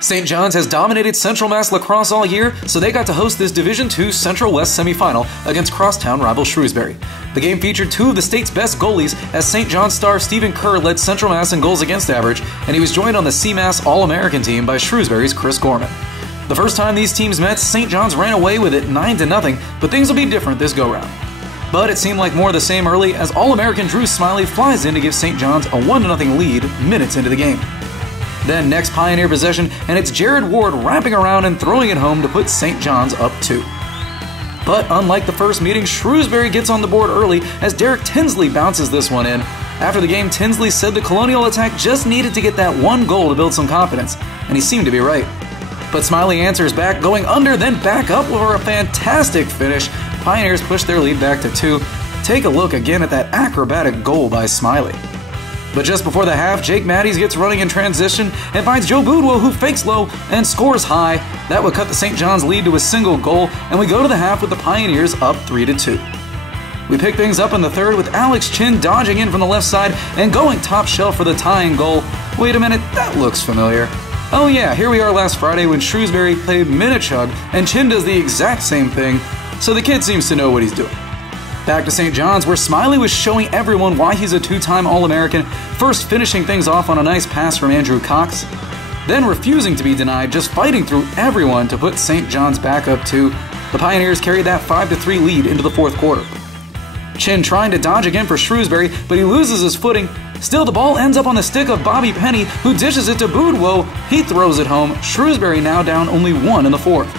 St. John's has dominated Central Mass lacrosse all year, so they got to host this Division II Central West semifinal against crosstown rival Shrewsbury. The game featured two of the state's best goalies, as St. John's star Stephen Kerr led Central Mass in goals against average, and he was joined on the CMass All-American team by Shrewsbury's Chris Gorman. The first time these teams met, St. John's ran away with it 9-0, but things will be different this go-round. But it seemed like more of the same early, as All-American Drew Smiley flies in to give St. John's a 1-0 lead minutes into the game. Then next Pioneer possession, and it's Jared Ward wrapping around and throwing it home to put St. John's up 2. But unlike the first meeting, Shrewsbury gets on the board early as Derek Tinsley bounces this one in. After the game, Tinsley said the Colonial attack just needed to get that one goal to build some confidence, and he seemed to be right. But Smiley answers back, going under, then back up for a fantastic finish. Pioneers push their lead back to 2. Take a look again at that acrobatic goal by Smiley. But just before the half, Jake Matties gets running in transition and finds Joe Boudreau, who fakes low and scores high. That would cut the St. John's lead to a single goal, and we go to the half with the Pioneers up 3-2. We pick things up in the third with Alex Chin dodging in from the left side and going top shelf for the tying goal. Wait a minute, that looks familiar. Oh yeah, here we are last Friday when Shrewsbury played Minichug, and Chin does the exact same thing, so the kid seems to know what he's doing. Back to St. John's, where Smiley was showing everyone why he's a two-time All-American, first finishing things off on a nice pass from Andrew Cox, then refusing to be denied, just fighting through everyone to put St. John's back up 2. The Pioneers carried that 5-3 lead into the fourth quarter. Chin trying to dodge again for Shrewsbury, but he loses his footing. Still, the ball ends up on the stick of Bobby Penny, who dishes it to Boudreau. He throws it home. Shrewsbury now down only 1 in the fourth.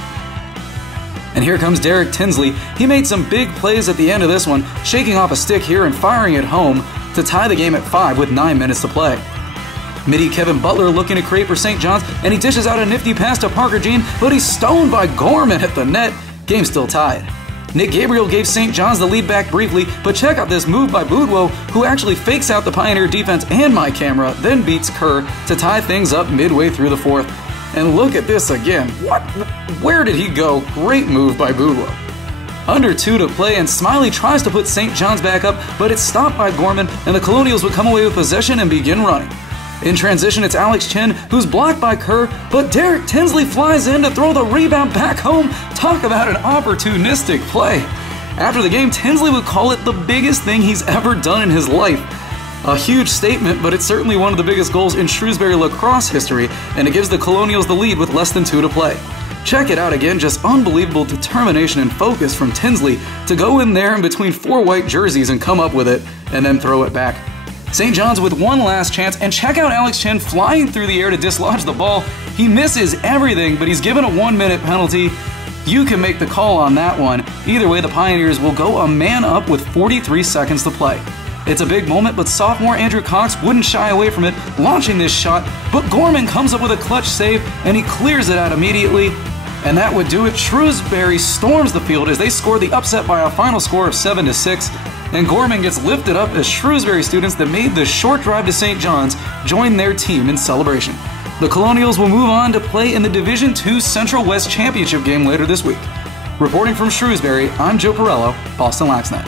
And here comes Derek Tinsley. He made some big plays at the end of this one, shaking off a stick here and firing it home to tie the game at 5 with 9 minutes to play. Midi Kevin Butler looking to create for St. John's, and he dishes out a nifty pass to Parker Jean, but he's stoned by Gorman at the net. Game still tied. Nick Gabriel gave St. John's the lead back briefly, but check out this move by Boudreau, who actually fakes out the Pioneer defense and my camera, then beats Kerr to tie things up midway through the fourth. And look at this again. What? Where did he go? Great move by Boudreau. Under 2 to play, and Smiley tries to put St. John's back up, but it's stopped by Gorman, and the Colonials would come away with possession and begin running. In transition, it's Alex Chin, who's blocked by Kerr, but Derek Tinsley flies in to throw the rebound back home. Talk about an opportunistic play. After the game, Tinsley would call it the biggest thing he's ever done in his life. A huge statement, but it's certainly one of the biggest goals in Shrewsbury lacrosse history, and it gives the Colonials the lead with less than 2 to play. Check it out again, just unbelievable determination and focus from Tinsley to go in there in between 4 white jerseys and come up with it, and then throw it back. St. John's with one last chance, and check out Alex Chen flying through the air to dislodge the ball. He misses everything, but he's given a 1-minute penalty. You can make the call on that one. Either way, the Pioneers will go a man up with 43 seconds to play. It's a big moment, but sophomore Andrew Cox wouldn't shy away from it, launching this shot, but Gorman comes up with a clutch save, and he clears it out immediately. And that would do it. Shrewsbury storms the field as they score the upset by a final score of 7-6, and Gorman gets lifted up as Shrewsbury students that made the short drive to St. John's join their team in celebration. The Colonials will move on to play in the Division II Central West Championship game later this week. Reporting from Shrewsbury, I'm Joe Perello, Boston Laxnet.